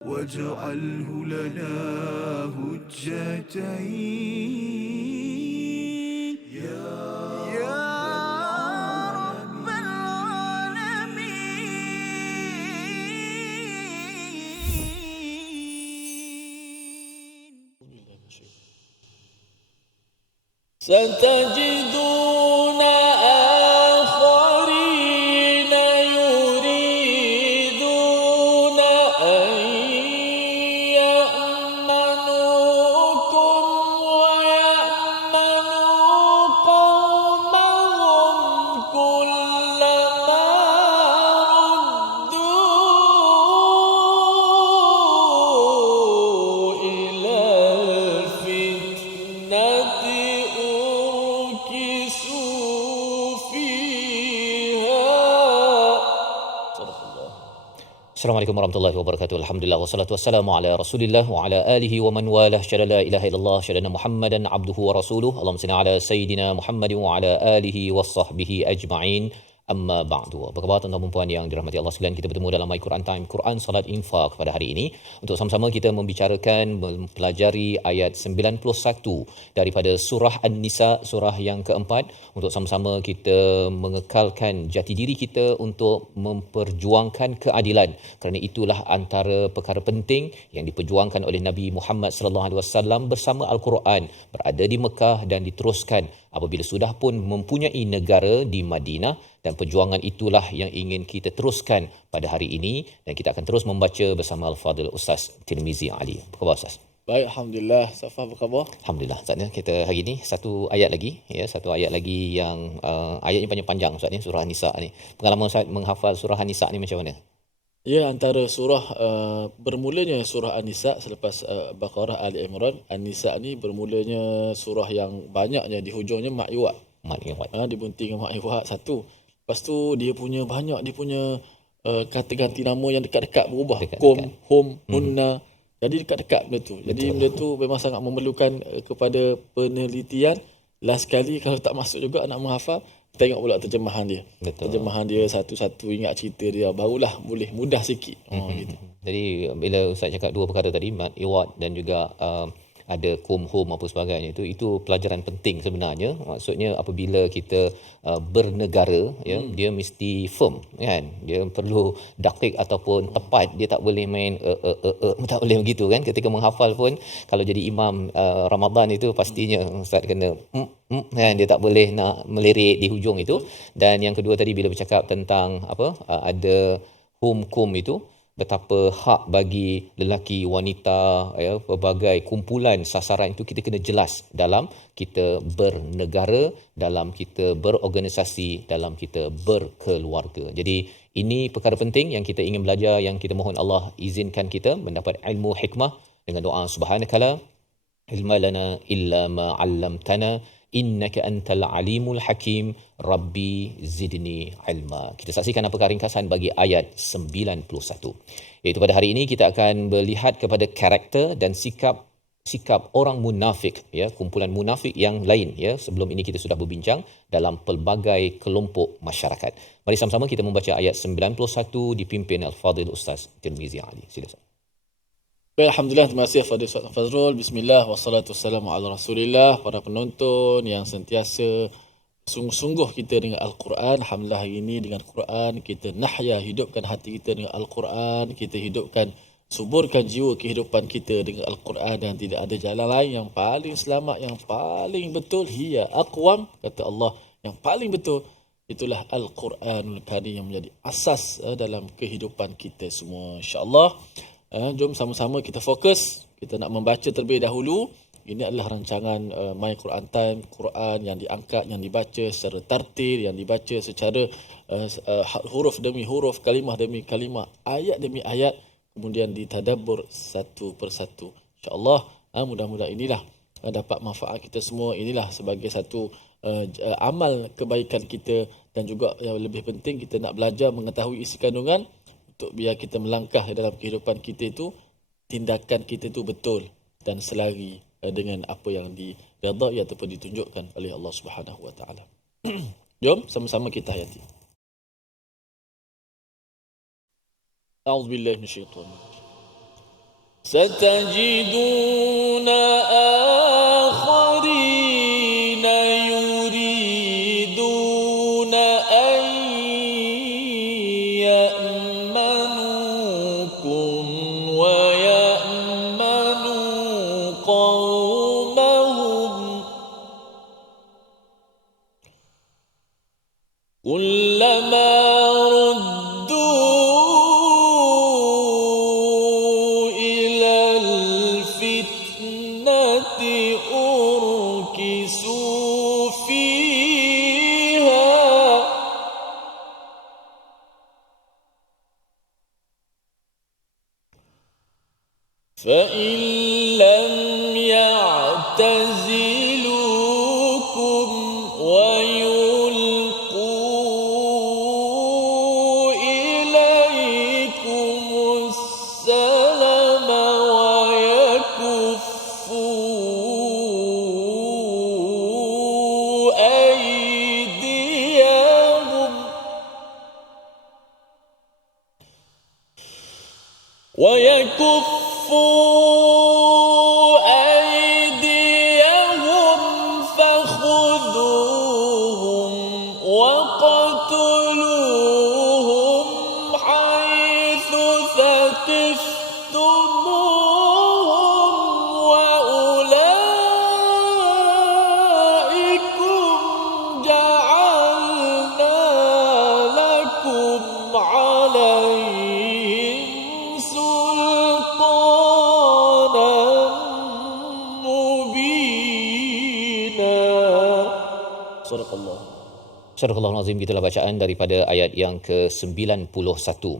واجعله لنا هجتين يا رب العالمين. ستجدون آخرين يريدون أن يأمنوكم ويأمنوا قومهم كلما ردوا إلى الفتنة Assalamualaikum warahmatullahi wabarakatuh. Alhamdulillah wassalatu wassalamu ala Rasulillah wa ala alihi wa man walah. Syada la ilaha illallah, syada Muhammadan abduhu wa rasuluhu. Allahumma salli ala sayidina Muhammadin wa ala alihi wasahbihi ajma'in. Amma ba'du. Apa khabar tuan-tuan dan puan yang dirahmati Allah sekalian? Kita bertemu dalam My Quran Time, Quran Salat Infak pada hari ini untuk sama-sama kita membicarakan, mempelajari ayat 91 daripada surah An-Nisa, surah yang keempat, untuk sama-sama kita mengekalkan jati diri kita untuk memperjuangkan keadilan, kerana itulah antara perkara penting yang diperjuangkan oleh Nabi Muhammad sallallahu alaihi wasallam bersama Al-Quran, berada di Mekah dan diteruskan apabila sudah pun mempunyai negara di Madinah, dan perjuangan itulah yang ingin kita teruskan pada hari ini, dan kita akan terus membaca bersama Al-Fadhil Ustaz Tirmizi Ali. Apa khabar Ustaz? Baik, Alhamdulillah. Safa, apa khabar? Alhamdulillah. Ustaz, kita hari ini satu ayat lagi, satu ayat lagi yang ayatnya panjang-panjang Ustaz ni, surah Nisa ni. Pengalaman Ustaz menghafal surah Nisa ni macam mana? Ya, antara surah bermulanya surah An-Nisa selepas Baqarah, Ali Imran. An-Nisa ni bermulanya surah yang banyaknya di hujungnya mak iwat. Dibunting dengan mak iwat satu. Lepas tu dia punya banyak, dia punya kata-ganti nama yang dekat-dekat berubah. Kum, hum, hunna. Jadi dekat-dekat benda tu. Jadi benda tu memang sangat memerlukan kepada penelitian. Last sekali kalau tak masuk juga nak menghafal, tengok pula terjemahan dia. Betul. Terjemahan dia satu-satu, ingat cerita dia, barulah boleh mudah sikit. Gitu. Jadi bila Ustaz cakap dua perkara tadi, mat iwat dan juga ada kum hum apa sebagainya, itu pelajaran penting sebenarnya. Maksudnya apabila kita bernegara, dia mesti firm, kan, dia perlu dakik ataupun tepat, dia tak boleh main tak boleh begitu kan. Ketika menghafal pun, kalau jadi imam Ramadan itu pastinya Ustaz kena kan, dia tak boleh nak melirik di hujung itu. Dan yang kedua tadi bila bercakap tentang ada kum itu, betapa hak bagi lelaki, wanita, pelbagai kumpulan sasaran itu kita kena jelas dalam kita bernegara, dalam kita berorganisasi, dalam kita berkeluarga. Jadi ini perkara penting yang kita ingin belajar, yang kita mohon Allah izinkan kita mendapat ilmu hikmah dengan doa subhanakala ilma lana illa ma 'allamtana innaka antal alimul hakim rabbi zidni ilma. Kita saksikan apakah ringkasan bagi ayat 91. Iaitu pada hari ini kita akan melihat kepada karakter dan sikap orang munafik, kumpulan munafik yang lain. Sebelum ini kita sudah berbincang dalam pelbagai kelompok masyarakat. Mari sama-sama kita membaca ayat 91 dipimpin Al-Fadhil Ustaz Tirmizi Ali. Silakan. Baik, Alhamdulillah, terima kasih Fadil Ustaz Fazrul. Bismillah, wassalatu wassalamu ala Rasulillah. Para penonton yang sentiasa sungguh-sungguh kita dengan Al-Quran. Alhamdulillah hari ini dengan Quran kita nahya, hidupkan hati kita dengan Al-Quran. Kita hidupkan, suburkan jiwa kehidupan kita dengan Al-Quran, dan tidak ada jalan lain yang paling selamat, yang paling betul. Hiya aqwam, kata Allah, yang paling betul itulah Al-Quranul Karim yang menjadi asas dalam kehidupan kita semua, insya-Allah. Jom sama-sama kita fokus. Kita nak membaca terlebih dahulu. Ini adalah rancangan My Quran Time, Quran yang diangkat, yang dibaca secara tartil, yang dibaca secara huruf demi huruf, kalimah demi kalimah, ayat demi ayat, kemudian ditadabbur satu persatu. InsyaAllah mudah-mudahan inilah dapat manfaat kita semua. Inilah sebagai satu amal kebaikan kita, dan juga yang lebih penting kita nak belajar mengetahui isi kandungan untuk biar kita melangkah dalam kehidupan kita itu, tindakan kita itu betul dan selari dengan apa yang diredai ataupun ditunjukkan oleh Allah Subhanahu Wa Taala. Jom sama-sama kita hayati. A'udzubillahi minasyaitanir rajim. ستجدون آخرين يريدون أن يأمنوكم ويأمنوا قومهم كلما ردوا إلى الفتنة أركسوا فيها فإن لم يعتزلوكم ويلقوا إليكم السلم ويكفوا أيديهم فخذوهم وقتلوهم حيث ثقفتموهم وأولئكم جعلنا لكم عليهم سلطانا مبينا. صدق الله. Surah Al-Azim, gitulah bacaan daripada ayat yang ke-91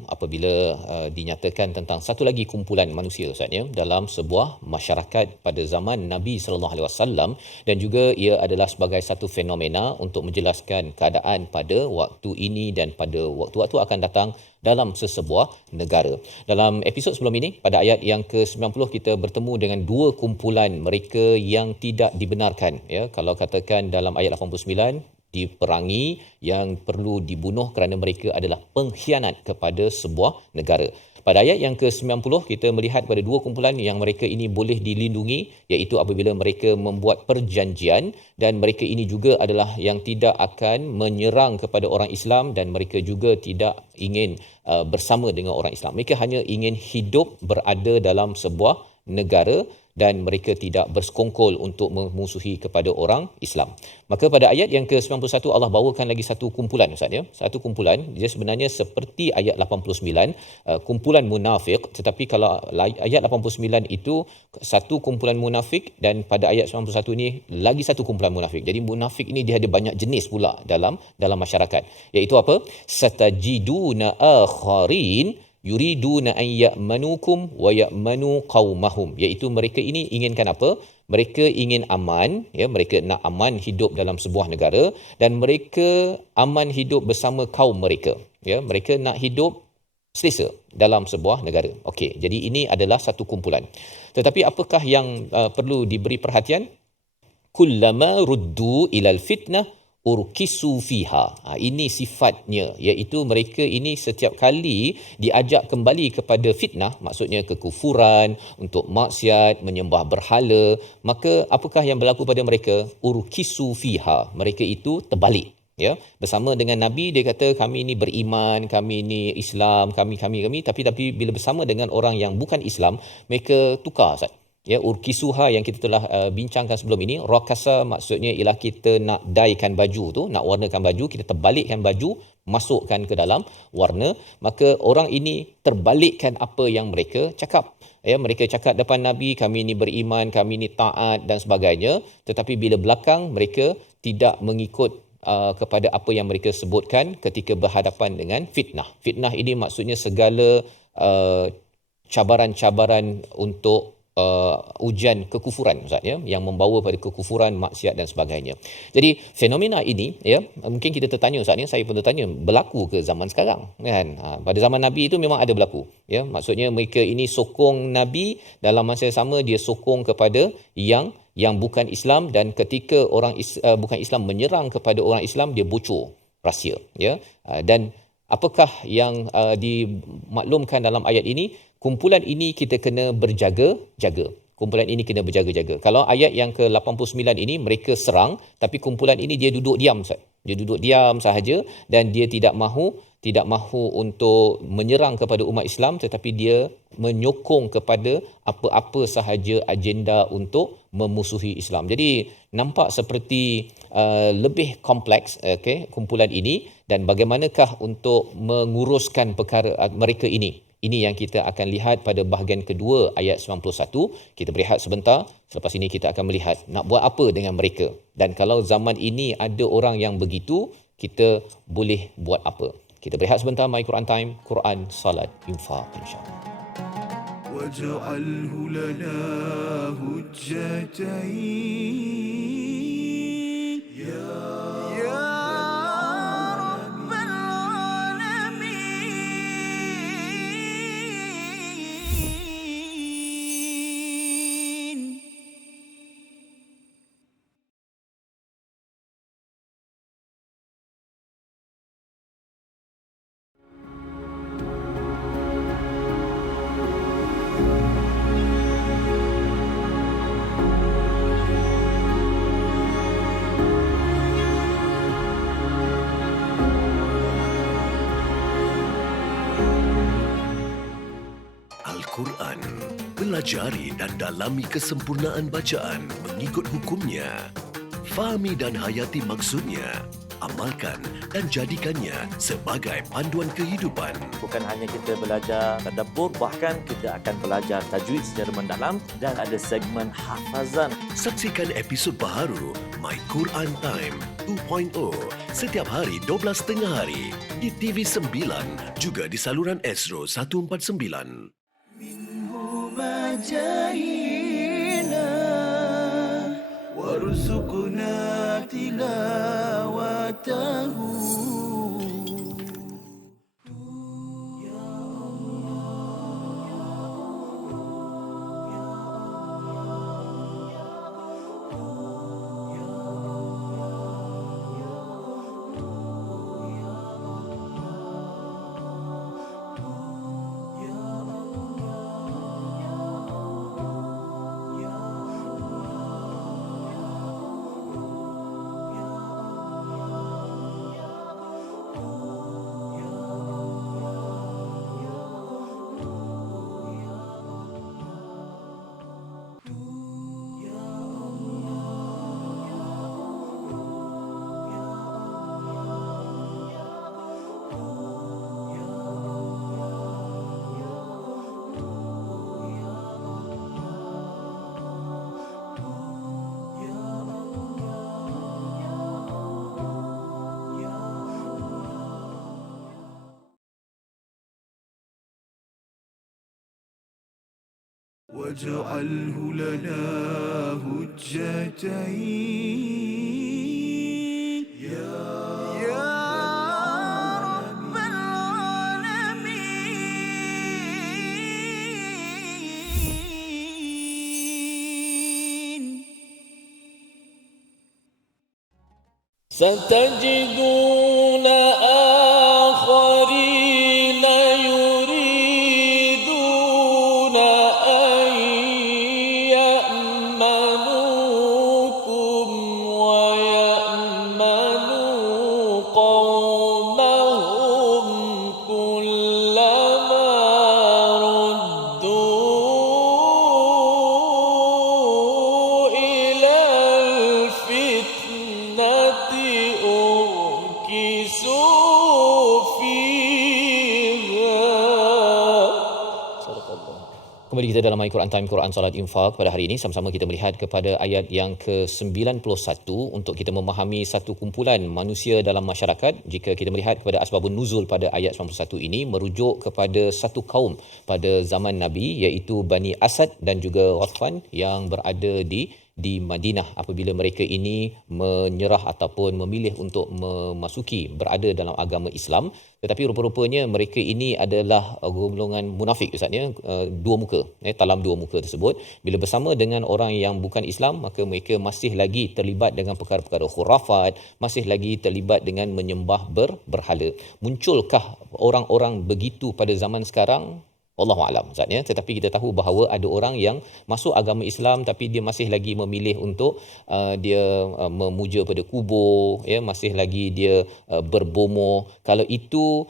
apabila dinyatakan tentang satu lagi kumpulan manusia Ustaz ya dalam sebuah masyarakat pada zaman Nabi sallallahu alaihi wasallam, dan juga ia adalah sebagai satu fenomena untuk menjelaskan keadaan pada waktu ini dan pada waktu-waktu akan datang dalam sesebuah negara. Dalam episod sebelum ini pada ayat yang ke-90 kita bertemu dengan dua kumpulan mereka yang tidak dibenarkan ya, kalau katakan dalam ayat 89 diperangi, yang perlu dibunuh kerana mereka adalah pengkhianat kepada sebuah negara. Pada ayat yang ke-90 kita melihat pada dua kumpulan yang mereka ini boleh dilindungi, iaitu apabila mereka membuat perjanjian, dan mereka ini juga adalah yang tidak akan menyerang kepada orang Islam, dan mereka juga tidak ingin bersama dengan orang Islam. Mereka hanya ingin hidup berada dalam sebuah negara dan mereka tidak bersekongkol untuk memusuhi kepada orang Islam. Maka pada ayat yang ke-91 Allah bawakan lagi satu kumpulan Ustaz ya. Satu kumpulan, dia sebenarnya seperti ayat 89, kumpulan munafik, tetapi kalau ayat 89 itu satu kumpulan munafik, dan pada ayat 91 ini lagi satu kumpulan munafik. Jadi munafik ini dia ada banyak jenis pula dalam masyarakat. Iaitu apa? Satajiduna akharin yuriduna an ya'manukum wa ya'manu qaumahum, iaitu mereka ini inginkan apa? Mereka ingin aman ya, mereka nak aman hidup dalam sebuah negara, dan mereka aman hidup bersama kaum mereka ya, mereka nak hidup selesa dalam sebuah negara. Okey, jadi ini adalah satu kumpulan. Tetapi apakah yang perlu diberi perhatian? Kullama ruddu ilal fitnah urkisu fiha. Ini sifatnya, iaitu mereka ini setiap kali diajak kembali kepada fitnah, maksudnya kekufuran, untuk maksiat, menyembah berhala, maka apakah yang berlaku pada mereka? Urkisu fiha. Mereka itu terbalik ya. Bersama dengan Nabi dia kata kami ini beriman, kami ini Islam, kami, tapi bila bersama dengan orang yang bukan Islam, mereka tukar Ustaz. Ya, urkisuha yang kita telah bincangkan sebelum ini. Rakasa maksudnya ialah kita nak dyekan baju tu, nak warnakan baju, kita terbalikkan baju, masukkan ke dalam warna. Maka orang ini terbalikkan apa yang mereka cakap. Ya, mereka cakap depan Nabi, kami ini beriman, kami ini taat dan sebagainya. Tetapi bila belakang mereka tidak mengikut kepada apa yang mereka sebutkan ketika berhadapan dengan fitnah. Fitnah ini maksudnya segala cabaran-cabaran untuk ujian kekufuran Ustaz ya, yang membawa pada kekufuran, maksiat dan sebagainya. Jadi fenomena ini ya, mungkin kita tertanya Ustaz ya, saya pun tertanya, berlaku ke zaman sekarang kan? Pada zaman Nabi itu memang ada berlaku ya, maksudnya mereka ini sokong Nabi, dalam masa yang sama dia sokong kepada yang bukan Islam, dan ketika orang bukan Islam menyerang kepada orang Islam, dia bocor rahsia ya. Dan apakah yang dimaklumkan dalam ayat ini? kumpulan ini kita kena berjaga-jaga. Kumpulan ini kena berjaga-jaga. Kalau ayat yang ke-89 ini mereka serang, tapi kumpulan ini dia duduk diam, Ustaz. Dia duduk diam sahaja dan dia tidak mahu untuk menyerang kepada umat Islam, tetapi dia menyokong kepada apa-apa sahaja agenda untuk memusuhi Islam. Jadi nampak seperti lebih kompleks kumpulan ini, dan bagaimanakah untuk menguruskan perkara mereka ini. Ini yang kita akan lihat pada bahagian kedua ayat 91. Kita berehat sebentar. Selepas ini kita akan melihat nak buat apa dengan mereka. Dan kalau zaman ini ada orang yang begitu, kita boleh buat apa. Kita berehat sebentar. My Quran Time, Quran, Salat, Infaq, insyaAllah. واجعله لنا هجتين يا رب العالمين. Al-Quran. Pelajari dan dalami kesempurnaan bacaan mengikut hukumnya. Fahami dan hayati maksudnya. Amalkan dan jadikannya sebagai panduan kehidupan. Bukan hanya kita belajar tadabbur, bahkan kita akan belajar tajwid secara mendalam dan ada segmen hafazan. Saksikan episod baharu My Quran Time 2.0 setiap hari 12.30 hari di TV9 juga di saluran Astro 149. مجاهينا وارزقنا تلاوته واجعله لنا هجتين يا رب العالمين. ستجدون آخرين يريدون أن يأمنوكم ويأمنوا قومهم كلما ردوا إلى الفتنة أركسوا فيها. صدق الله. Kembali kita dalam Al-Quran Time, Quran, Salat, Infaq. Pada hari ini sama-sama kita melihat kepada ayat yang ke-91 untuk kita memahami satu kumpulan manusia dalam masyarakat. Jika kita melihat kepada asbabun nuzul pada ayat 91 ini merujuk kepada satu kaum pada zaman Nabi, iaitu Bani Asad dan juga Ghatfan yang berada di Madinah apabila mereka ini menyerah ataupun memilih untuk berada dalam agama Islam. Tetapi rupa-rupanya mereka ini adalah golongan munafik, Ustaz, dua muka, talam dua muka tersebut. Bila bersama dengan orang yang bukan Islam, maka mereka masih lagi terlibat dengan perkara-perkara khurafat, masih lagi terlibat dengan menyembah berhala. Munculkah orang-orang begitu pada zaman sekarang? Wallahu alam Ustaz ya. Tetapi kita tahu bahawa ada orang yang masuk agama Islam tapi dia masih lagi memilih untuk dia memuja pada kubur ya, masih lagi dia berbomoh. Kalau itu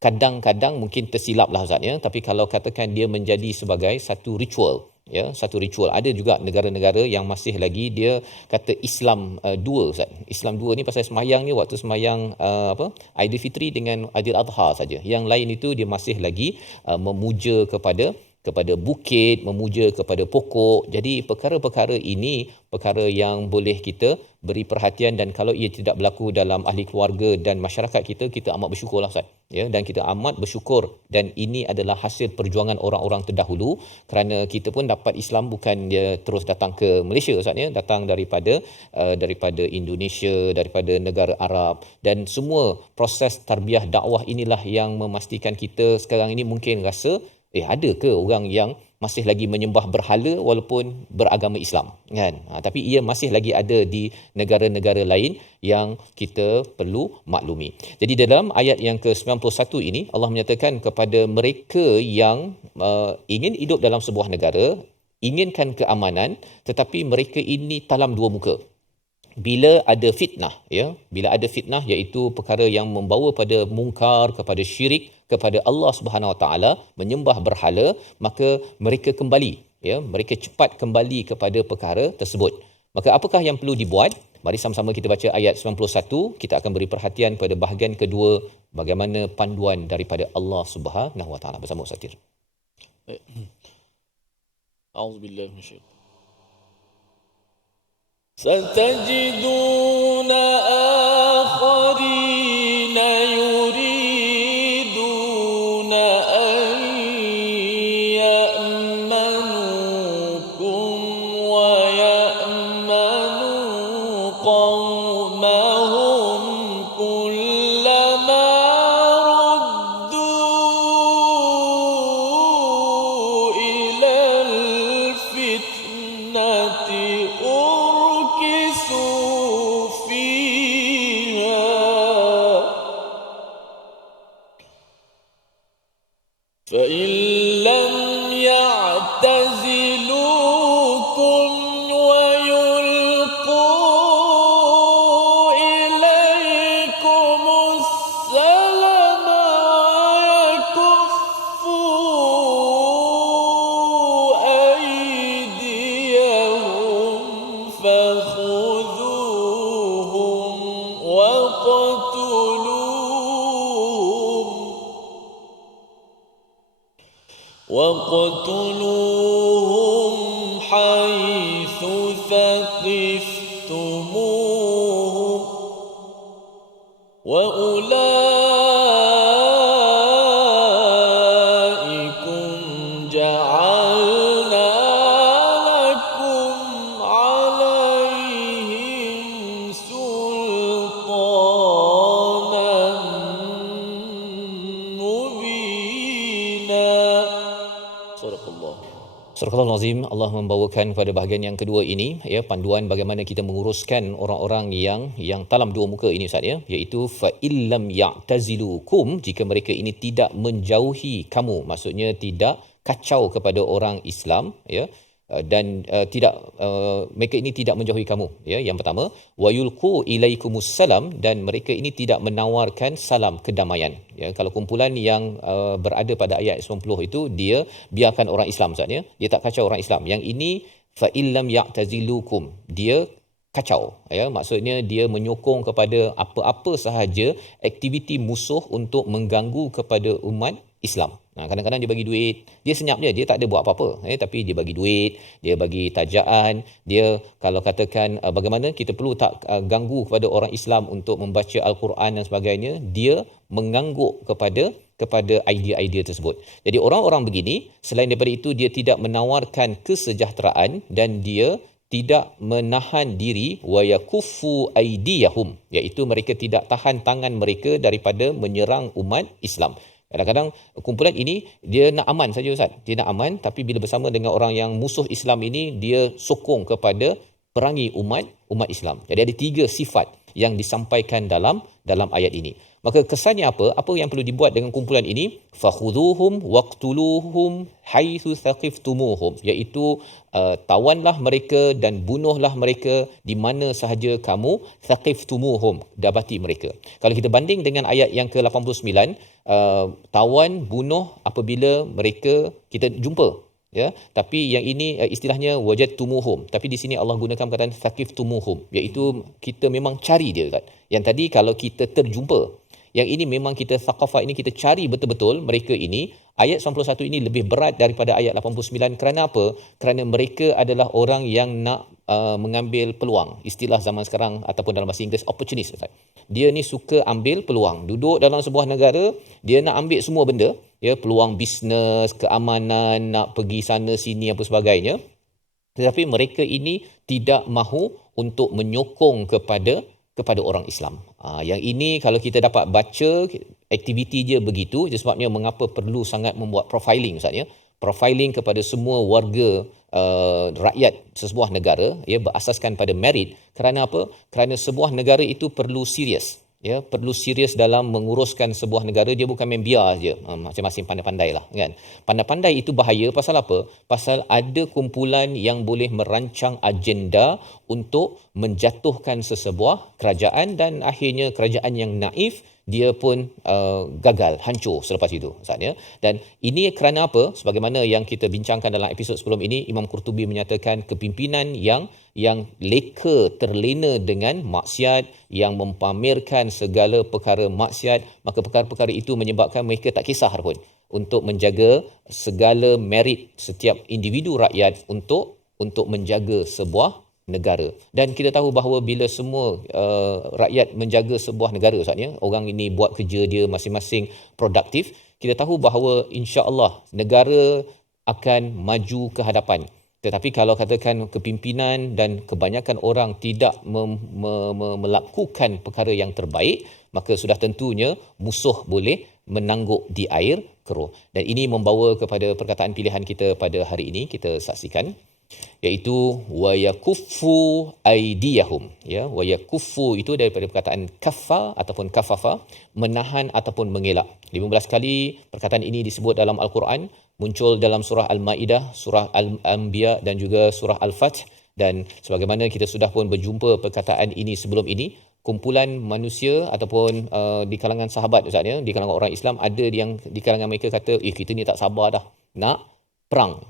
kadang-kadang mungkin tersilaplah Ustaz ya, tapi kalau katakan dia menjadi sebagai satu ritual ya, satu ritual. Ada juga negara-negara yang masih lagi dia kata Islam dua Ustaz. Islam dua ni pasal semayang ni waktu semayang Aidilfitri dengan Aidiladha saja. Yang lain itu dia masih lagi memuja kepada bukit, memuja kepada pokok. Jadi perkara-perkara ini perkara yang boleh kita beri perhatian, dan kalau ia tidak berlaku dalam ahli keluarga dan masyarakat kita, kita amat bersyukurlah Ustaz ya, dan kita amat bersyukur, dan ini adalah hasil perjuangan orang-orang terdahulu, kerana kita pun dapat Islam bukan dia terus datang ke Malaysia Ustaz ya, datang daripada Indonesia, daripada negara Arab, dan semua proses tarbiyah dakwah inilah yang memastikan kita sekarang ini mungkin rasa ada ke orang yang masih lagi menyembah berhala walaupun beragama Islam kan, tapi ia masih lagi ada di negara-negara lain yang kita perlu maklumi. Jadi dalam ayat yang ke-91 ini Allah menyatakan kepada mereka yang ingin hidup dalam sebuah negara, inginkan keamanan, tetapi mereka ini talam dua muka. Bila ada fitnah ya, bila ada fitnah iaitu perkara yang membawa pada mungkar, kepada syirik kepada Allah Subhanahu Wa Taala, menyembah berhala, maka mereka kembali ya, mereka cepat kembali kepada perkara tersebut. Maka apakah yang perlu dibuat? Mari sama-sama kita baca ayat 91. Kita akan beri perhatian pada bahagian kedua, bagaimana panduan daripada Allah Subhanahu Wa Taala bersama Ustaz Tir. A'udzubillahi minasyaitanir ستجدون آخرين يريدون أن يأمنوكم ويأمنوا قومهم كلما ردوا إلى الفتنة فإن لم يعتزلوكم ويلقوا إليكم السلم ويكفوا أيديهم فخذوهم وقتلوهم حيث ثقفتموهم وأولئكم جعلنا لكم عليهم سلطانا مبينا. Surah Al-Azim, Allah membawakan pada bahagian yang kedua ini ya, panduan bagaimana kita menguruskan orang-orang yang talam dua muka ini Ustaz ya, iaitu fa illam ya'tazilukum, jika mereka ini tidak menjauhi kamu, maksudnya tidak kacau kepada orang Islam ya, dan tidak mereka ini tidak menjauhi kamu ya. Yang pertama, wayulqu ilaikumus salam, dan mereka ini tidak menawarkan salam kedamaian ya. Kalau kumpulan yang berada pada ayat 90 itu dia biarkan orang Islam Ustaz ya, dia tak kacau orang Islam. Yang ini fa illam ya'tazilukum, dia kacau ya, maksudnya dia menyokong kepada apa-apa sahaja aktiviti musuh untuk mengganggu kepada umat Islam. Kadang-kadang dia bagi duit, dia senyap je, dia tak ada buat apa-apa tapi dia bagi duit, dia bagi tajaan, dia kalau katakan bagaimana kita perlu tak ganggu kepada orang Islam untuk membaca Al-Quran dan sebagainya, dia mengangguk kepada idea-idea tersebut. Jadi orang-orang begini, selain daripada itu dia tidak menawarkan kesejahteraan, dan dia tidak menahan diri wa yakuffu aydiyahum, iaitu mereka tidak tahan tangan mereka daripada menyerang umat Islam. Kadang-kadang kumpulan ini dia nak aman saja Ustaz, dia nak aman, tapi bila bersama dengan orang yang musuh Islam ini, dia sokong kepada perangi umat Islam. Jadi ada tiga sifat yang disampaikan dalam ayat ini. Maka kesannya apa? Apa yang perlu dibuat dengan kumpulan ini? Fakhuduhum waqtuluhum haitsu thaqiftumuhum, iaitu tawanlah mereka dan bunuhlah mereka di mana sahaja kamu thaqiftumuhum, dapati mereka. Kalau kita banding dengan ayat yang ke-89, tawan bunuh apabila mereka kita jumpa, ya, tapi yang ini istilahnya wajadtumuhum, tapi di sini Allah gunakan perkataan thaqiftumuhum, iaitu kita memang cari dia kan. Yang tadi kalau kita terjumpa, yang ini memang kita thaqafah ini kita cari betul-betul mereka ini. Ayat 91 ini lebih berat daripada ayat 89. Kerana apa? Kerana mereka adalah orang yang nak mengambil peluang. Istilah zaman sekarang ataupun dalam bahasa Inggeris opportunist, Ustaz. Dia ni suka ambil peluang. Duduk dalam sebuah negara, dia nak ambil semua benda, ya, peluang bisnes, keamanan, nak pergi sana sini apa sebagainya. Tetapi mereka ini tidak mahu untuk menyokong kepada orang Islam. Yang ini kalau kita dapat baca aktiviti dia begitu, itu sebabnya mengapa perlu sangat membuat profiling, Ustaz, ya. Profiling kepada semua warga rakyat sebuah negara, ya, berasaskan pada merit. Kerana apa? Kerana sebuah negara itu perlu serius, ya, perlu serius dalam menguruskan sebuah negara. Dia bukan main biar saja, masing-masing pandai-pandai lah kan. Pandai-pandai itu bahaya pasal apa? Pasal ada kumpulan yang boleh merancang agenda untuk menjatuhkan sesebuah kerajaan dan akhirnya kerajaan yang naif dia pun gagal, hancur selepas itu, Ustaz, ya. Dan ini kerana apa? Sebagaimana yang kita bincangkan dalam episod sebelum ini, Imam Qurtubi menyatakan kepimpinan yang leka, terlena dengan maksiat, yang mempamerkan segala perkara maksiat, maka perkara-perkara itu menyebabkan mereka tak kisah pun untuk menjaga segala merit setiap individu rakyat untuk menjaga sebuah negara. Dan kita tahu bahawa bila semua rakyat menjaga sebuah negara, Ustaz, ya, orang ini buat kerja dia masing-masing produktif, kita tahu bahawa insya-Allah negara akan maju ke hadapan. Tetapi kalau katakan kepimpinan dan kebanyakan orang tidak melakukan perkara yang terbaik, maka sudah tentunya musuh boleh menangguk di air keruh. Dan ini membawa kepada perkataan pilihan kita pada hari ini. Kita saksikan, iaitu wayakuffu aidiyahum, ya. Wayakuffu itu daripada perkataan kaffa ataupun kafafa, menahan ataupun mengelak. 15 kali perkataan ini disebut dalam Al-Quran, muncul dalam surah Al-Maidah, surah Al-Anbiya dan juga surah Al-Fath. Dan sebagaimana kita sudah pun berjumpa perkataan ini sebelum ini, kumpulan manusia ataupun di kalangan sahabat, Ustaz, ya, di kalangan orang Islam, ada yang di kalangan mereka kata, kita ni tak sabar dah nak perang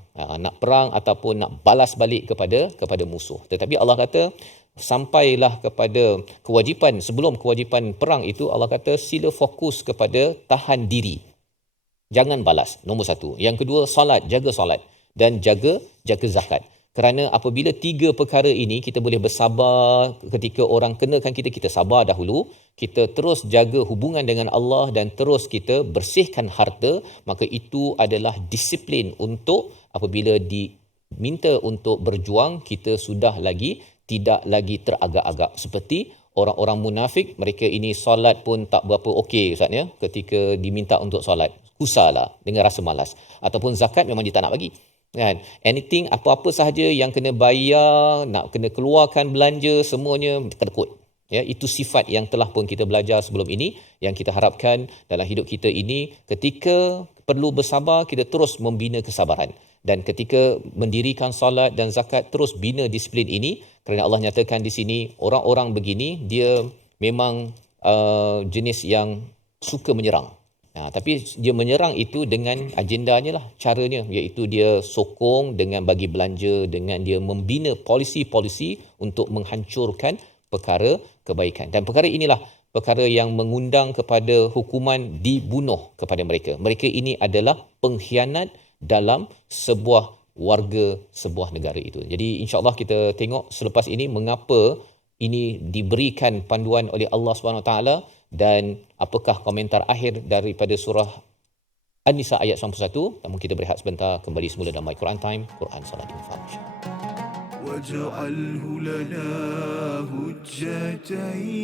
ataupun nak balas balik kepada musuh. Tetapi Allah kata sampailah kepada kewajipan, sebelum kewajipan perang itu Allah kata sila fokus kepada tahan diri, jangan balas, nombor satu. Yang kedua, solat, jaga solat, dan jaga zakat. Kerana apabila 3 perkara ini kita boleh bersabar ketika orang kenakan kita sabar dahulu, kita terus jaga hubungan dengan Allah dan terus kita bersihkan harta, maka itu adalah disiplin untuk apabila diminta untuk berjuang, kita sudah tidak lagi teragak-agak seperti orang-orang munafik. Mereka ini solat pun tak berapa okey, Ustaz, ya. Ketika diminta untuk solat, kusalah dengan rasa malas. Ataupun zakat memang dia tak nak bagi, kan. Anything, apa-apa sahaja yang kena bayar, nak kena keluarkan belanja, semuanya kedekut, ya. Itu sifat yang telah pun kita belajar sebelum ini, yang kita harapkan dalam hidup kita ini, ketika perlu bersabar, kita terus membina kesabaran. Dan ketika mendirikan solat dan zakat, terus bina disiplin ini. Kerana Allah nyatakan di sini, orang-orang begini dia memang jenis yang suka menyerang. Tapi dia menyerang itu dengan agendanya lah, caranya, iaitu dia sokong dengan bagi belanja, dengan dia membina polisi-polisi untuk menghancurkan perkara kebaikan. Dan perkara inilah perkara yang mengundang kepada hukuman dibunuh kepada mereka. Mereka ini adalah pengkhianat dalam sebuah warga, sebuah negara itu. Jadi insya-Allah kita tengok selepas ini mengapa ini diberikan panduan oleh Allah SWT, dan apakah komentar akhir daripada surah An-Nisa ayat 91. Namun kita berehat sebentar, kembali semula dalam My Quran Time, Quran Salat Infaq. وَاجْعَلْهُ لَنَا هُجَّتَيْنِ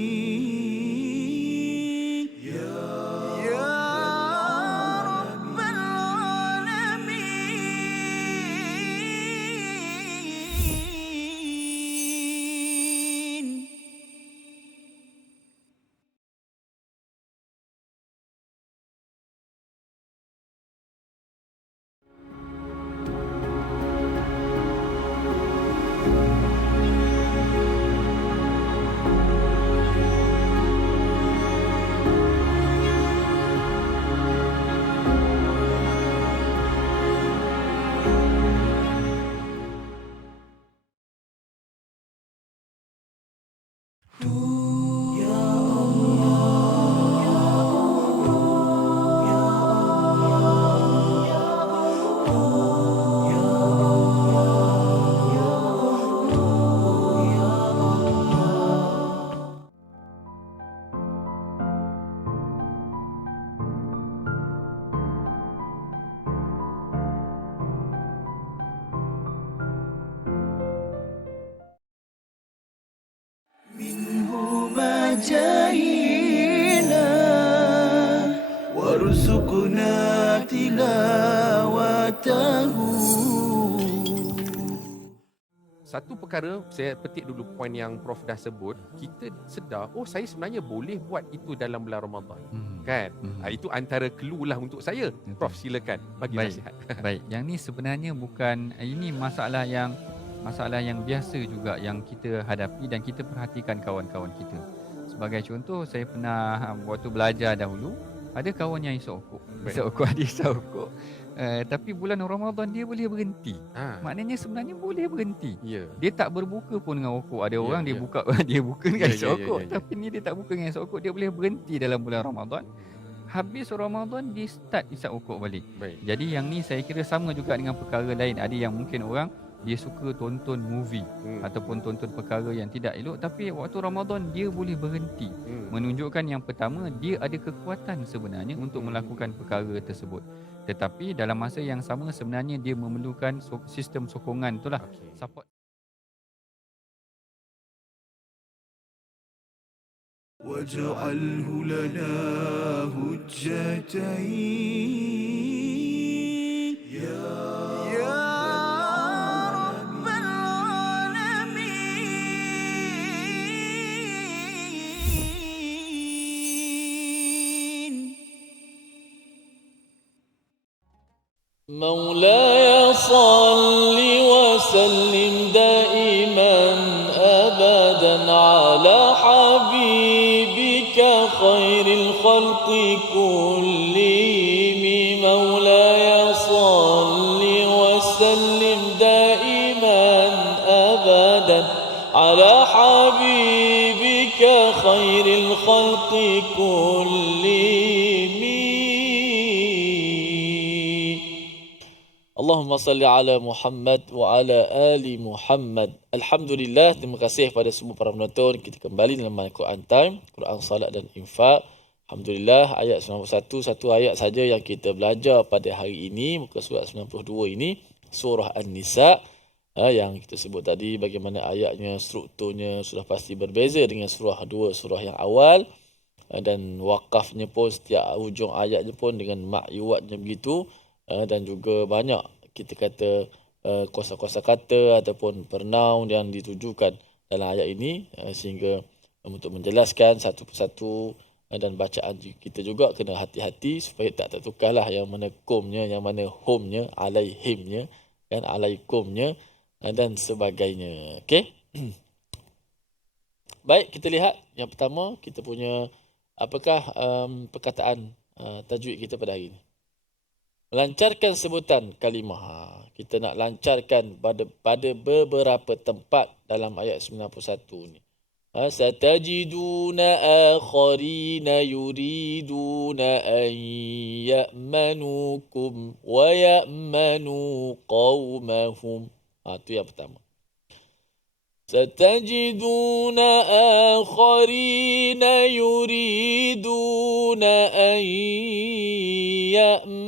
جاهلا وارزقنا تلاوته. Satu perkara, saya petik dulu poin yang Prof dah sebut, kita sedar, oh saya sebenarnya boleh buat itu dalam bulan Ramadan. Kan? Itu antara clue lah untuk saya. Prof, silakan bagi nasihat. Baik, yang ni sebenarnya bukan, ini masalah yang biasa juga yang kita hadapi dan kita perhatikan kawan-kawan kita. Sebagai contoh, saya pernah waktu belajar dahulu, ada kawan yang isap rokok. Dia isap rokok. Tapi bulan Ramadan dia boleh berhenti. Maknanya sebenarnya boleh berhenti. Dia tak berbuka pun dengan rokok. Ada orang dia buka dengan isap rokok. Tapi ni dia tak buka dengan isap rokok. Dia boleh berhenti dalam bulan Ramadan. Habis Ramadan dia start isap rokok balik. Jadi yang ni saya kira sama juga dengan perkara lain. Ada yang mungkin orang dia suka tonton movie ataupun tonton perkara yang tidak elok, tapi waktu Ramadan dia boleh berhenti. Menunjukkan yang pertama, dia ada kekuatan sebenarnya untuk melakukan perkara tersebut. Tetapi dalam masa yang sama sebenarnya dia memerlukan sistem sokongan itulah, support. واجعله لنا هجتين يا رب العالمين. مولاي صل وسلم دائما أبدا على حبيبك خير الخلق كلهم. مولاي صل وسلم دائما أبدا على حبيبك خير الخلق كلهم. Allahumma salli ala Muhammad wa ala ali Muhammad. Alhamdulillah, terima kasih kepada semua para penonton. Kita kembali dalam Al-Quran Time, Quran, Salat dan Infak. Alhamdulillah, ayat 91, satu ayat saja yang kita belajar pada hari ini, muka surat 92 ini, surah An-Nisa. Yang kita sebut tadi bagaimana ayatnya, strukturnya sudah pasti berbeza dengan dua surah yang awal. Dan wakafnya pun, setiap hujung ayatnya pun dengan makyuatnya begitu. Dan juga banyak kita kata kosa-kosa kata ataupun pronoun yang ditujukan dalam ayat ini, sehingga untuk menjelaskan satu persatu, dan bacaan kita juga kena hati-hati supaya tak tertukarlah yang mana kumnya, yang mana humnya, alaihimnya, kan, alaikumnya dan sebagainya. Okey. Baik, kita lihat yang pertama, kita punya apakah perkataan tajwid kita pada hari ini. Melancarkan sebutan kalimah. Kita nak lancarkan pada beberapa tempat dalam ayat 91 ni. Satajiduna akharina yuriduna an ya'manukum wa ya'manu qawmahum. Itu yang pertama. ستجدون آخرين يريدون أن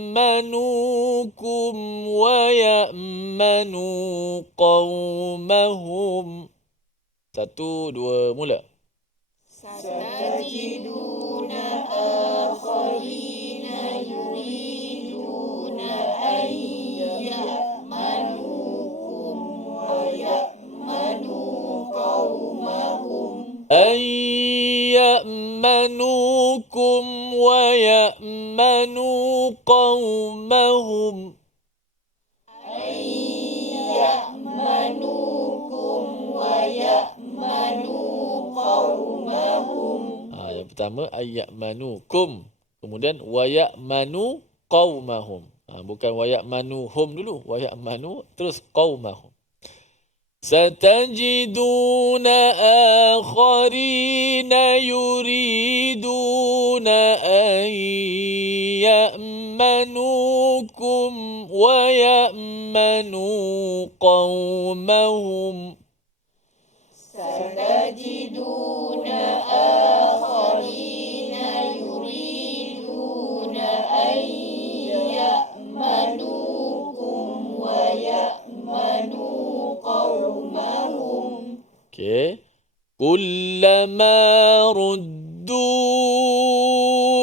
يأمنوكم ويأمنوا قومهم. Satu, dua, mula. ستجدون آخرين يريدون أن يأمنوكم ويأمنوا قومهم. أن يأمنوكم ويأمنوا قومهم. أن يأمنوكم ويأمنوا قومهم. Yang pertama, ayyamanukum. Kemudian wayamanu qaumahum. Bukan wayamanuhum dulu, wayamanu terus qaumahum. ستجدون آخرين يريدون أن يأمنوكم ويأمنوا قومهم. ستجدون آخرين يريدون أن يأمنوكم ويأمنوا قومهم. Okey. كلما ردوا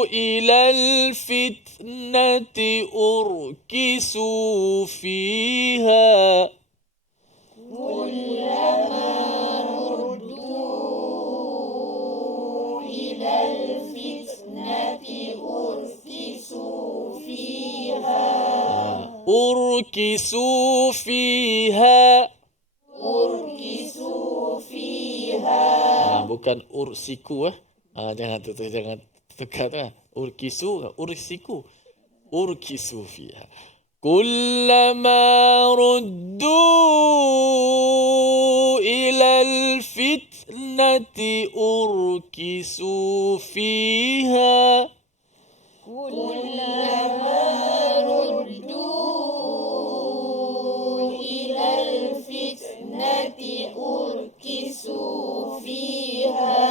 إلى الفتنة أركسوا فيها كلما ردوا إلى الفتنة أركسوا فيها أركسوا فيها أركسوا فيها bukan ursiku jangan tukar tu urkisu urkisu fiha kullama ruddu ila alfitnati urkisu fiha كلما ردوا إلى الفتنة أركسوا فيها.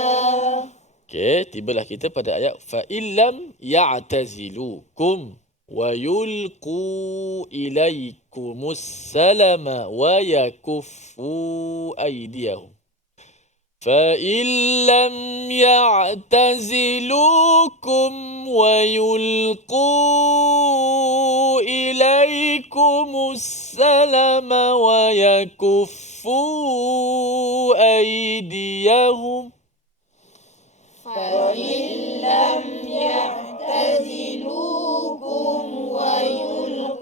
Okey, tibalah kita pada ayat fa illam ya'tazilukum wa yulqu ilaikumus salama wa yakuffu aydiyahum. فإن لم يعتزلوكم ويلقوا إليكم السلم ويكفوا أيديهم فإن لم يعتزلوكم ويلقوا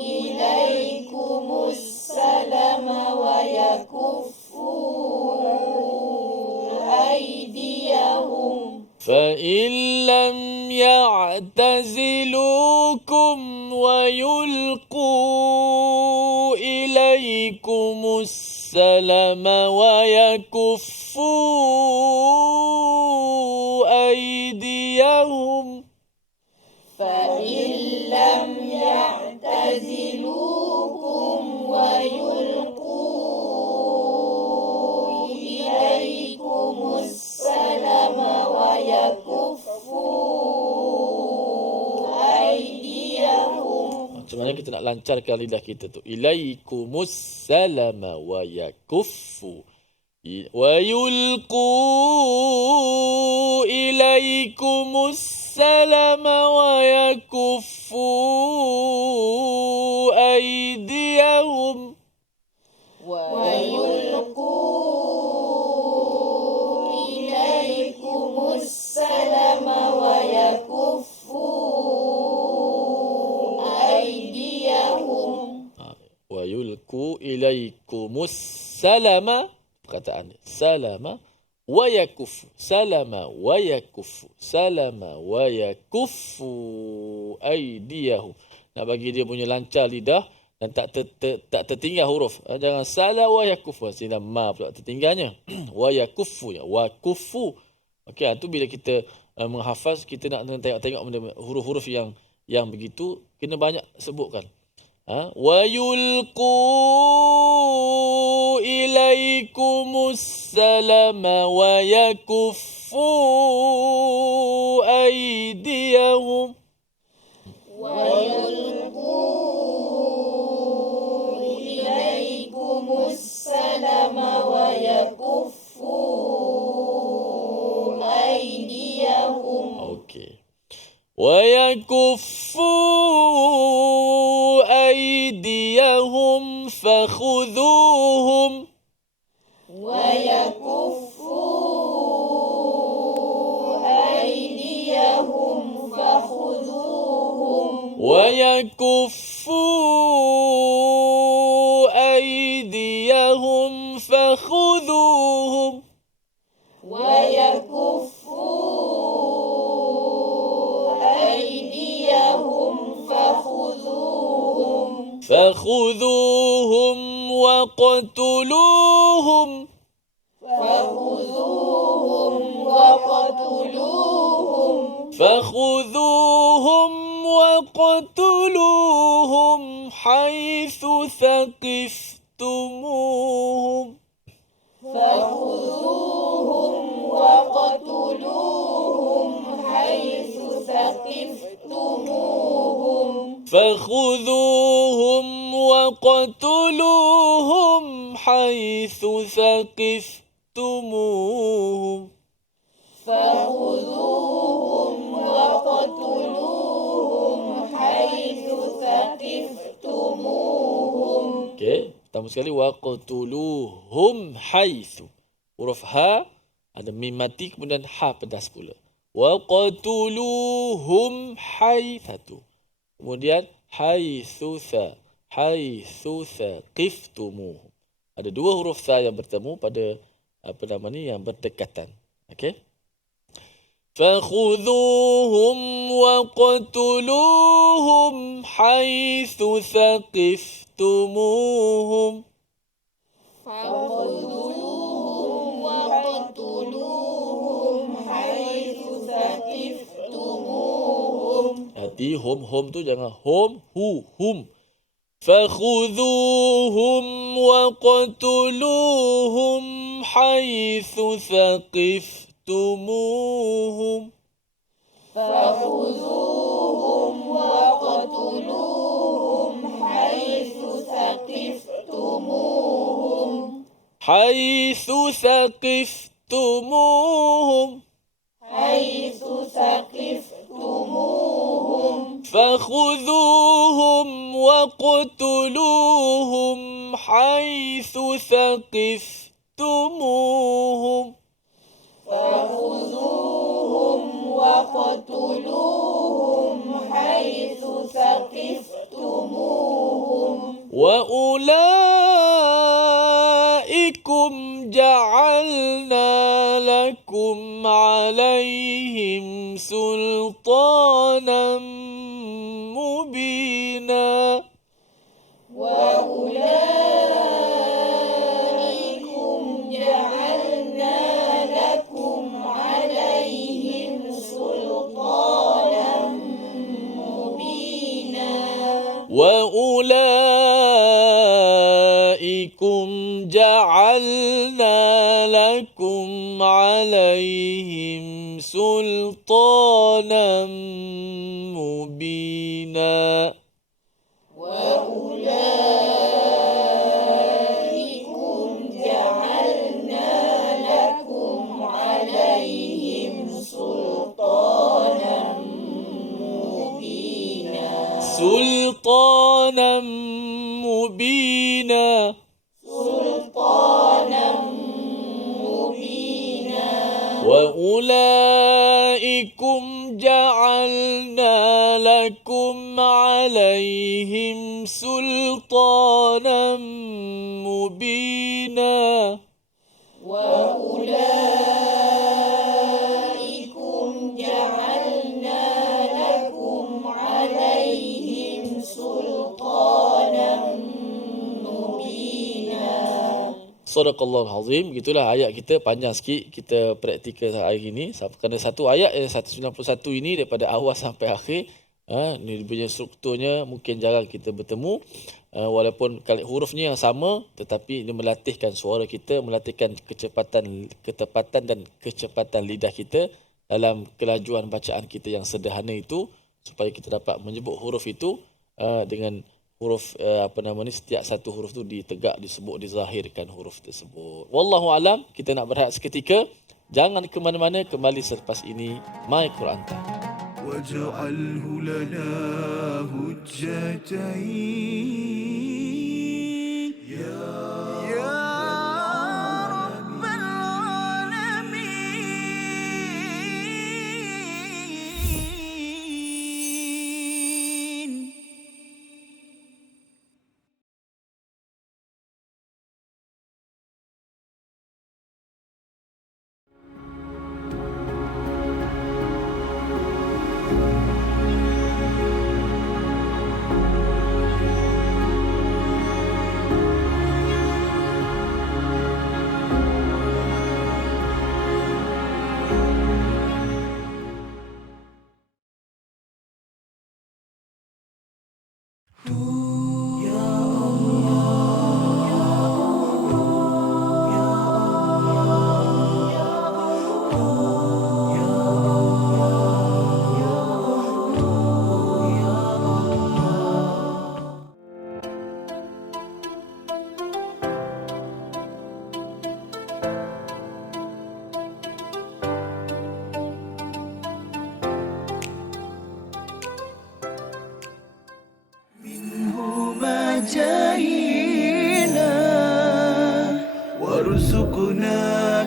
إليكم السلم ويكفوا أيديهم فإن لم يعتزلوكم ويلقوا إليكم السلم ويكفوا أيديهم فإن لم يعتزلوكم ويلقوا إليكم السلم ويكفوا أيديهم. Macam mana kita nak lancarkan lidah kita tu? Ilaikumus salama wa yakuffu wa yulqu ilaikumus salama wa yakuffu aydiyahum ويلقوا إليكم السلم ويكفوا أيديهم wa yulqu ilaikumus salama perkataan salama wa yakuffu salama wa yakuffu salama wa yakuffu aydiyahum. Nak bagi dia punya lancar lidah dan tak tertinggal huruf. Jangan salah wa yakuffu sehingga ma pula tertinggalnya. Wa yakuffu ya wa kuffu. Okey, tu bila kita menghafaz kita nak tengok huruf-huruf yang begitu kena banyak sebutkan. Wa yulqu ilaikumus salama wa yakuffu aydiyahum ويلقوا إليكم السلم ويكفوا أيديهم. Okey. Wa yakuffu aydiyahum fakhudhuhum ويكفوا أيديهم فخذوهم ويكفوا أيديهم فخذوهم ويكفوا أيديهم فخذوهم فخذوهم وقتلوهم فخذوهم وقتلوهم فخذوهم وقتلوهم حيث ثقفتموهم فخذوهم وقتلوهم حيث ثقفتموهم فخذوهم وَاقْتُلُوهُمْ حَيْثُ ثَقِفْتُمُوهُمْ فخذوهم وقتلوهم حيث ثقفتموهم. Okey, pertama sekali waqtuluhum haitsu. Huruf ha ada mim mati kemudian ha pedas pula. Waqtuluhum haitsatu. Kemudian haitsu qiftumuhum. Ada dua huruf sa yang bertemu pada yang berdekatan. Okey. فخذوهم وقتلوهم حيث ثقفتموهم فخذوهم وقتلوهم حيث ثقفتموهم. Hati hum tu jangan hum. فخذوهم وقتلوهم حيث ثقفتموهم فخذوهم وقتلوهم حيث ثقفتموهم. حيث ثقفتموهم حيث ثقفتموهم. فخذوهم وقتلوهم حيث ثقفتموهم فخذوهم وقتلوهم حيث ثقفتموهم. وأولئكم جعلنا لكم عليهم سلطانا مبينا وأولئكم جعلنا لكم عليهم سلطانا مبينا. وأولئكم جعلنا لكم عليهم سلطانا مبينا وأولئكم جعلنا لكم عليهم سلطانا مبينا. سلطانا مبينا سلطانا مبينا. وأولئكم جعلنا لكم عليهم سلطانا مبينا وأولئكم جعلنا لكم عليهم سلطانا مبينا. Sadaqallahul Azim. Gitulah ayat kita, panjang sikit kita praktikal hari ini. Kerana satu ayat yang 191 ini daripada awal sampai akhir, ni punya strukturnya mungkin jarang kita bertemu. Walaupun hurufnya yang sama, tetapi ini melatihkan suara kita, melatihkan ketepatan dan kecepatan lidah kita dalam kelajuan bacaan kita yang sederhana itu, supaya kita dapat menyebut huruf itu dengan huruf setiap satu huruf tu disebut, dizahirkan huruf tersebut. Wallahu alam. Kita nak berehat seketika. Jangan ke mana-mana, kembali selepas ini My Quran Time. واجعله لنا هجتين يا رب العالمين. جاهينا وارزقنا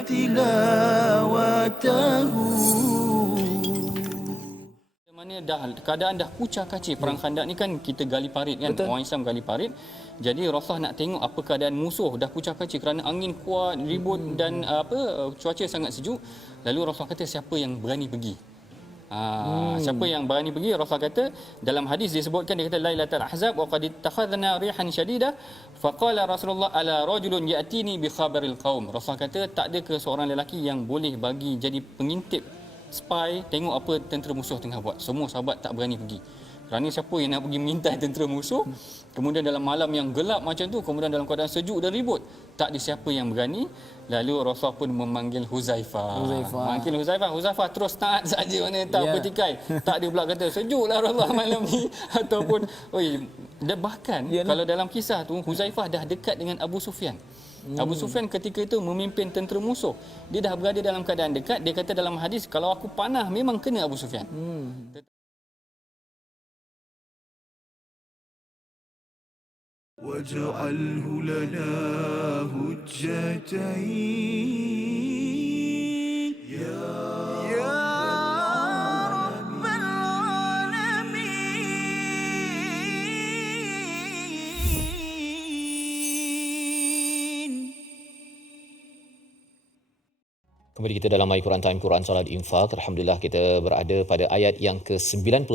تلاوته. Mana dah keadaan dah kucar kacir perang Khandak ni kan kita gali parit kan. Betul. Orang Islam gali parit. Jadi Rasulullah nak tengok apa keadaan musuh dah kucar kacir kerana angin kuat, ribut dan cuaca sangat sejuk. Lalu Rasulullah kata siapa yang berani pergi? Siapa yang berani pergi? Rasulullah kata dalam hadis disebutkan, dia kata Lailatul Ahzab wa qad ittakhadna rihan shadida faqala Rasulullah ala rajulun ya'tini bi khabaril qaum. Rasulullah kata tak ada ke seorang lelaki yang boleh bagi jadi pengintip spy tengok apa tentera musuh tengah buat. Semua sahabat tak berani pergi. Kerana siapa yang nak pergi mengintai tentera musuh, kemudian dalam malam yang gelap macam tu, kemudian dalam keadaan sejuk dan ribut, tak ada siapa yang berani. Lalu Rasulullah pun memanggil Huzaifah. Manggil Huzaifah terus taat saja, mana tak bertikai. Tak ada pula kata sejuklah Rasulullah malam ni ataupun dan bahkan kalau dalam kisah tu Huzaifah dah dekat dengan Abu Sufyan. Abu Sufyan ketika itu memimpin tentera musuh. Dia dah berada dalam keadaan dekat. Dia kata dalam hadis, kalau aku panah memang kena Abu Sufyan. واجعله لنا هجتين يا رب العالمين. Kembali kita dalam My Quran Time, Quran Salat Infak. Alhamdulillah kita berada pada ayat yang ke-91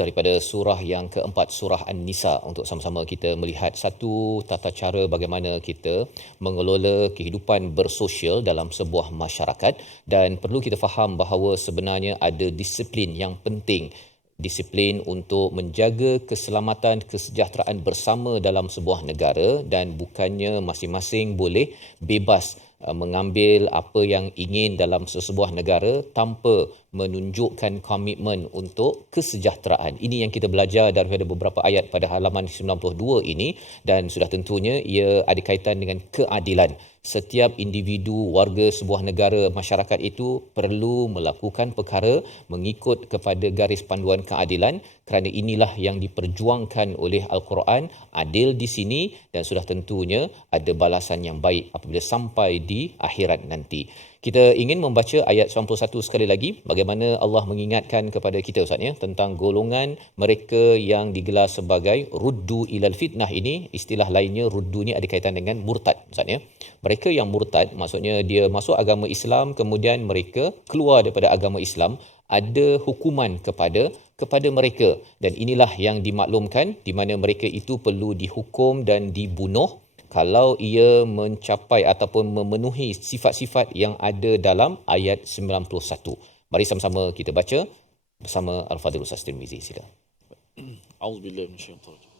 daripada surah yang keempat, surah An-Nisa, untuk sama-sama kita melihat satu tata cara bagaimana kita mengelola kehidupan bersosial dalam sebuah masyarakat. Dan perlu kita faham bahawa sebenarnya ada disiplin yang penting, disiplin untuk menjaga keselamatan, kesejahteraan bersama dalam sebuah negara, dan bukannya masing-masing boleh bebas mengambil apa yang ingin dalam sesebuah negara tanpa menunjukkan komitmen untuk kesejahteraan. Ini yang kita belajar daripada beberapa ayat pada halaman 92 ini, dan sudah tentunya ia ada kaitan dengan keadilan. Setiap individu, warga sebuah negara, masyarakat itu perlu melakukan perkara mengikut kepada garis panduan keadilan, kerana inilah yang diperjuangkan oleh Al-Quran, adil di sini, dan sudah tentunya ada balasan yang baik apabila sampai di akhirat nanti. Kita ingin membaca ayat 91 sekali lagi, bagaimana Allah mengingatkan kepada kita, Ustaz, ya, tentang golongan mereka yang digelar sebagai ruddu ilal fitnah ini. Istilah lainnya ruddu ni ada kaitan dengan murtad, Ustaz, ya. Mereka yang murtad maksudnya dia masuk agama Islam kemudian mereka keluar daripada agama Islam, ada hukuman kepada mereka, dan inilah yang dimaklumkan di mana mereka itu perlu dihukum dan dibunuh kalau ia mencapai ataupun memenuhi sifat-sifat yang ada dalam ayat 91. Mari sama-sama kita baca bersama Al-Fadhil Ustaz Tirmizi. Sila. A'udzubillahi minasyaitanir rajim.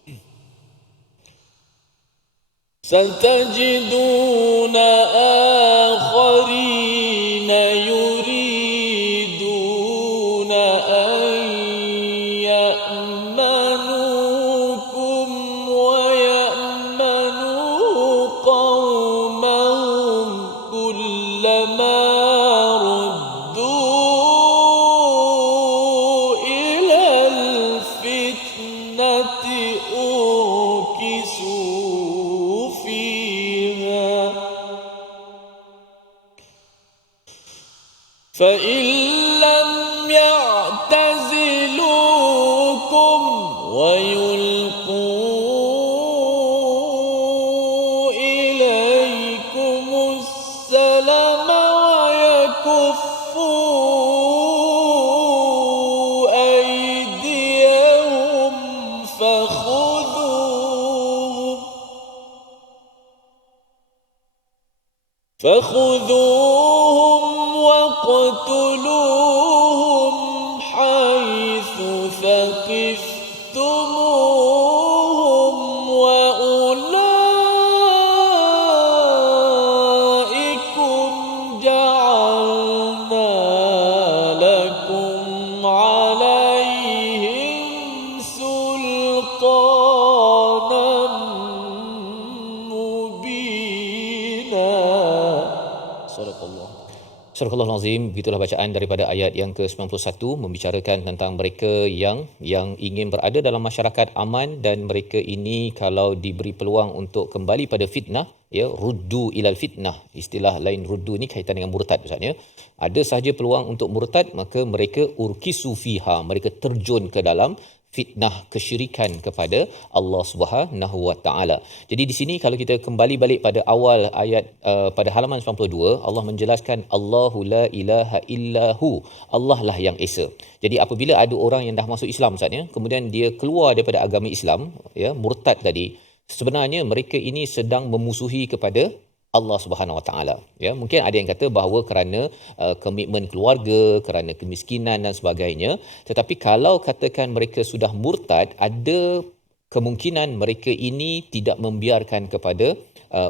Satajiduna akharina yuriduna an ya'manukum wa ya'manu qaumahum kullama ruddu ilal fitnati urkisu فإن لم يعتزلوكم ويلقوا إليكم السلام ويكفوا أيديهم فخذوهم واقتلوهم حيث ثقفتموهم وأولئكم جعلنا لكم عليهم سلطانا مبينا. صدق الله. Surah Al-Azim, begitulah bacaan daripada ayat yang ke-91 membicarakan tentang mereka yang ingin berada dalam masyarakat aman dan mereka ini kalau diberi peluang untuk kembali pada fitnah, ya, ruddu ilal fitnah. Istilah lain ruddu ni kaitan dengan murtad maksudnya. Ada sahaja peluang untuk murtad, maka mereka urkisu fiha, mereka terjun ke dalam fitnah kesyirikan kepada Allah Subhanahu Wa Taala. Jadi di sini kalau kita kembali balik pada awal ayat pada halaman 92, Allah menjelaskan Allahu la ilaha illahu, Allah lah yang esa. Jadi apabila ada orang yang dah masuk Islam Ustaz, ya, kemudian dia keluar daripada agama Islam, ya, murtad tadi, sebenarnya mereka ini sedang memusuhi kepada Allah Subhanahu Wa Taala. Ya, mungkin ada yang kata bahawa kerana komitmen keluarga, kerana kemiskinan dan sebagainya. Tetapi kalau katakan mereka sudah murtad, ada kemungkinan mereka ini tidak membiarkan kepada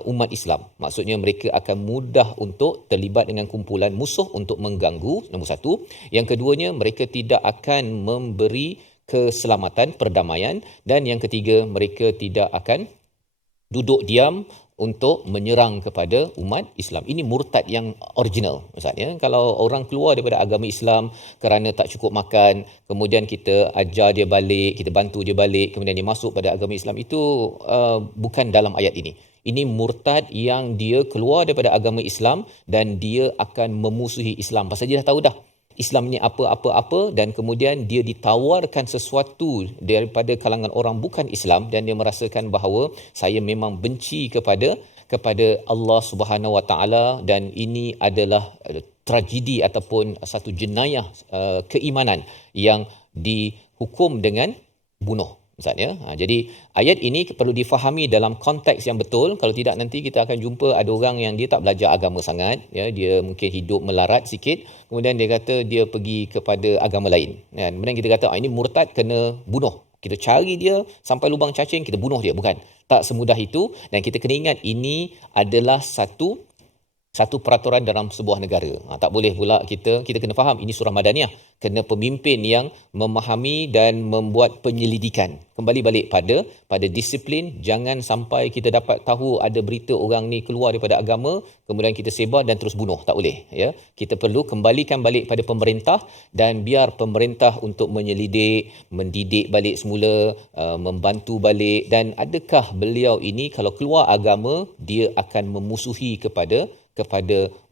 umat Islam. Maksudnya mereka akan mudah untuk terlibat dengan kumpulan musuh untuk mengganggu, nombor satu. Yang keduanya, mereka tidak akan memberi keselamatan, perdamaian. Dan yang ketiga, mereka tidak akan duduk diam untuk menyerang kepada umat Islam. Ini murtad yang original. Maksudnya kalau orang keluar daripada agama Islam kerana tak cukup makan, kemudian kita ajar dia balik, kita bantu dia balik, kemudian dia masuk pada agama Islam, itu bukan dalam ayat ini. Ini murtad yang dia keluar daripada agama Islam dan dia akan memusuhi Islam. Pasal dia dah tahu dah Islam ni apa-apa-apa, dan kemudian dia ditawarkan sesuatu daripada kalangan orang bukan Islam dan dia merasakan bahawa saya memang benci kepada Allah Subhanahu Wa Taala, dan ini adalah tragedi ataupun satu jenayah keimanan yang dihukum dengan bunuh. Misalnya, jadi ayat ini perlu difahami dalam konteks yang betul. Kalau tidak, nanti kita akan jumpa ada orang yang dia tak belajar agama sangat, ya, dia mungkin hidup melarat sikit, kemudian dia kata dia pergi kepada agama lain, kan? Kemudian kita kata ini murtad, kena bunuh. Kita cari dia sampai lubang cacing, kita bunuh dia. Bukan, tak semudah itu. Dan kita kena ingat ini adalah satu peraturan dalam sebuah negara. Tak boleh pula kita kena faham ini surah Madaniyah. Kena pemimpin yang memahami dan membuat penyelidikan. Kembali balik pada disiplin. Jangan sampai kita dapat tahu ada berita orang ni keluar daripada agama, kemudian kita sebar dan terus bunuh. Tak boleh, ya. Kita perlu kembalikan balik pada pemerintah dan biar pemerintah untuk menyelidik, mendidik balik semula, membantu balik. Dan adakah beliau ini kalau keluar agama, dia akan memusuhi kepada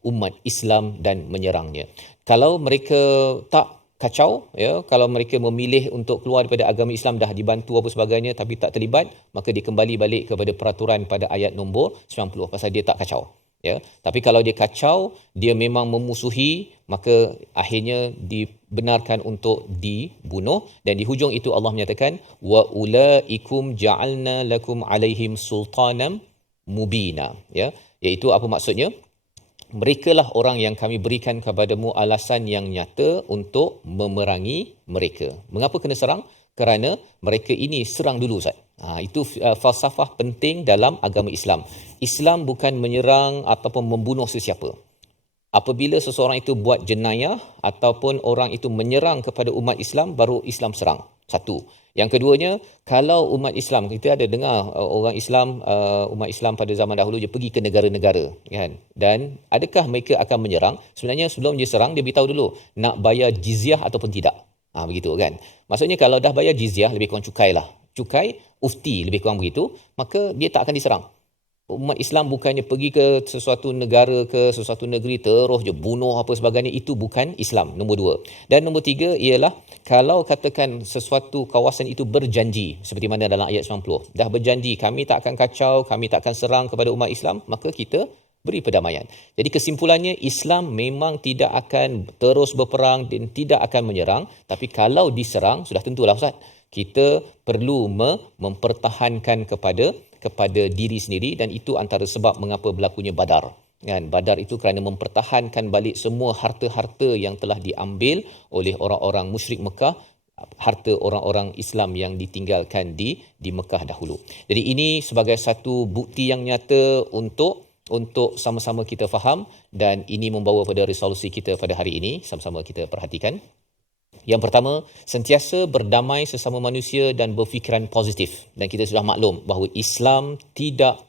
umat Islam dan menyerangnya. Kalau mereka tak kacau, ya, kalau mereka memilih untuk keluar daripada agama Islam, dah dibantu apa sebagainya tapi tak terlibat, maka dia kembali balik kepada peraturan pada ayat nombor 90 pasal dia tak kacau, ya. Tapi kalau dia kacau, dia memang memusuhi, maka akhirnya dibenarkan untuk dibunuh. Dan di hujung itu Allah menyatakan wa ulaikum ja'alna lakum alaihim sultanan mubina, ya, iaitu apa maksudnya? Merekalah orang yang kami berikan kepadamu alasan yang nyata untuk memerangi mereka. Mengapa kena serang? Kerana mereka ini serang dulu, Ustaz. Itu falsafah penting dalam agama Islam. Islam bukan menyerang ataupun membunuh sesiapa. Apabila seseorang itu buat jenayah ataupun orang itu menyerang kepada umat Islam, baru Islam serang. Satu. Yang keduanya, kalau umat Islam, kita ada dengar orang Islam, umat Islam pada zaman dahulu dia pergi ke negara-negara, kan? Dan adakah mereka akan menyerang? Sebenarnya sebelum dia serang, dia beritahu dulu nak bayar jizyah ataupun tidak. Begitu, kan? Maksudnya kalau dah bayar jizyah, lebih kurang cukai lah. Cukai, ufti lebih kurang begitu, maka dia tak akan diserang. Umat Islam bukannya pergi ke sesuatu negara, ke sesuatu negeri terus je bunuh apa sebagainya. Itu bukan Islam, nombor dua. Dan nombor tiga ialah kalau katakan sesuatu kawasan itu berjanji, seperti mana dalam ayat 90, dah berjanji kami tak akan kacau, kami tak akan serang kepada umat Islam, maka kita beri perdamaian. Jadi kesimpulannya, Islam memang tidak akan terus berperang dan tidak akan menyerang. Tapi kalau diserang, sudah tentulah Ustaz, kita perlu mempertahankan kepada diri sendiri. Dan itu antara sebab mengapa berlakunya Badar. Kan? Badar itu kerana mempertahankan balik semua harta-harta yang telah diambil oleh orang-orang musyrik Mekah, harta orang-orang Islam yang ditinggalkan di Mekah dahulu. Jadi ini sebagai satu bukti yang nyata untuk sama-sama kita faham, dan ini membawa pada resolusi kita pada hari ini. Sama-sama kita perhatikan. Yang pertama, sentiasa berdamai sesama manusia dan berfikiran positif. Dan kita sudah maklum bahawa Islam tidak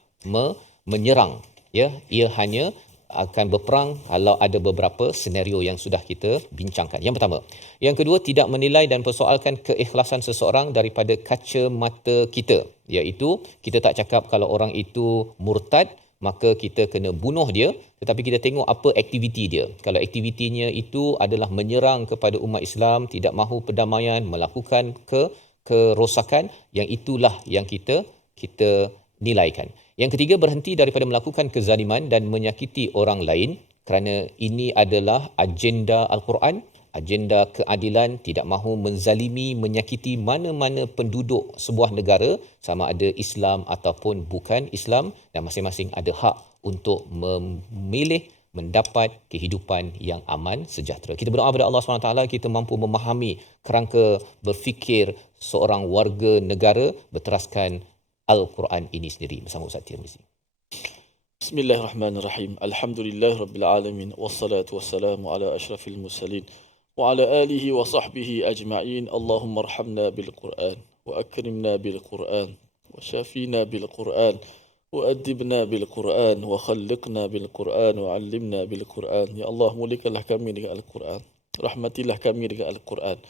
menyerang, ya, ia hanya akan berperang kalau ada beberapa senario yang sudah kita bincangkan. Yang pertama. Yang kedua, tidak menilai dan persoalkan keikhlasan seseorang daripada kacamata kita, iaitu kita tak cakap kalau orang itu murtad maka kita kena bunuh dia, tetapi kita tengok apa aktiviti dia. Kalau aktivitinya itu adalah menyerang kepada umat Islam, tidak mahu perdamaian, melakukan kerosakan, yang itulah yang kita nilaikan. Yang ketiga, berhenti daripada melakukan kezaliman dan menyakiti orang lain, kerana ini adalah agenda Al-Quran, agenda keadilan, tidak mahu menzalimi, menyakiti mana-mana penduduk sebuah negara, sama ada Islam ataupun bukan Islam, dan masing-masing ada hak untuk memilih mendapat kehidupan yang aman sejahtera. Kita berdoa kepada Allah SWT, kita mampu memahami kerangka berfikir seorang warga negara berteraskan Al-Quran ini sendiri. Bersama Ustaz Tirmizi. Bismillahirrahmanirrahim. Alhamdulillahirabbil alamin wassalatu wassalamu ala asyrafil mursalin wa ala alihi wa sahbihi ajma'in. Allahumma arhamna bil Quran wa akrimna bil Quran wa shafina bil Quran wa adibna bil Quran wa khalliqna bil Quran wa 'allimna bil Quran. Ya Allah, muliakanlah kami dengan Al-Quran. Rahmatilah kami dengan Al-Quran.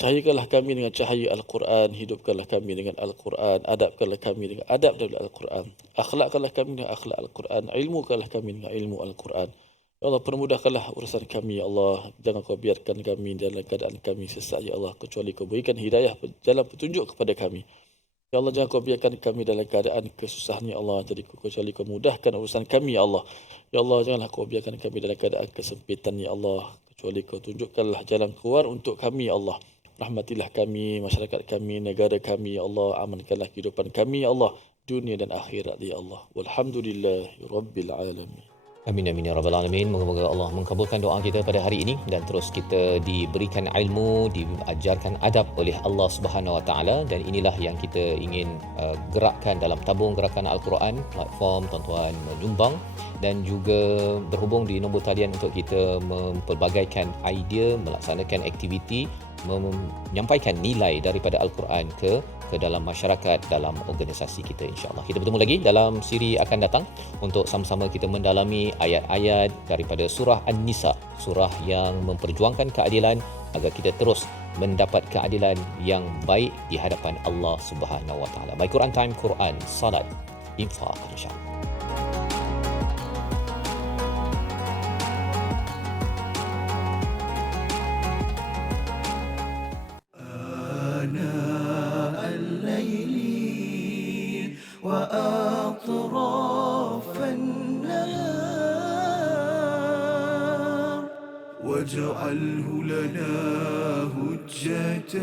Cahayakanlah kami dengan cahaya Al-Quran, hidupkanlah kami dengan Al-Quran, adabkanlah kami dengan adab dari Al-Quran, akhlakkanlah kami dengan akhlak Al-Quran, ilmukanlah kami dengan ilmu Al-Quran. Ya Allah, permudahkanlah urusan kami, Ya Allah. Jangan kau biarkan kami dalam keadaan kami sesat, Ya Allah, kecuali kau berikan hidayah, jalan petunjuk kepada kami. Ya Allah, jangan kau biarkan kami dalam keadaan kesusahan, Ya Allah, jadi kecuali kau mudahkan urusan kami, Ya Allah. Ya Allah, janganlah kau biarkan kami dalam keadaan kesempitan, Ya Allah, kecuali kau tunjukkanlah jalan keluar untuk kami, Ya Allah. Rahmatilah kami, masyarakat kami, negara kami, Ya Allah. Amankanlah kehidupan kami, Ya Allah, dunia dan akhirat, Ya Allah. Walhamdulillahi Rabbil Alamin. Amin amin ya rabbal alamin. Moga-moga Allah mengabulkan doa kita pada hari ini dan terus kita diberikan ilmu, diajarkan adab oleh Allah Subhanahu Wa Taala, dan inilah yang kita ingin gerakkan dalam tabung gerakan Al-Quran, platform tuan-tuan menyumbang dan juga berhubung di nombor talian untuk kita mempelbagaikan idea, melaksanakan aktiviti, menyampaikan nilai daripada Al-Quran ke dalam masyarakat, dalam organisasi kita, insya-Allah. Kita bertemu lagi dalam siri akan datang untuk sama-sama kita mendalami ayat-ayat daripada surah An-Nisa, surah yang memperjuangkan keadilan agar kita terus mendapat keadilan yang baik di hadapan Allah Subhanahu Wa Taala. My Quran Time, Quran, Salat, Infaq, insya-Allah. وأطراف النهار واجعله لنا هجتين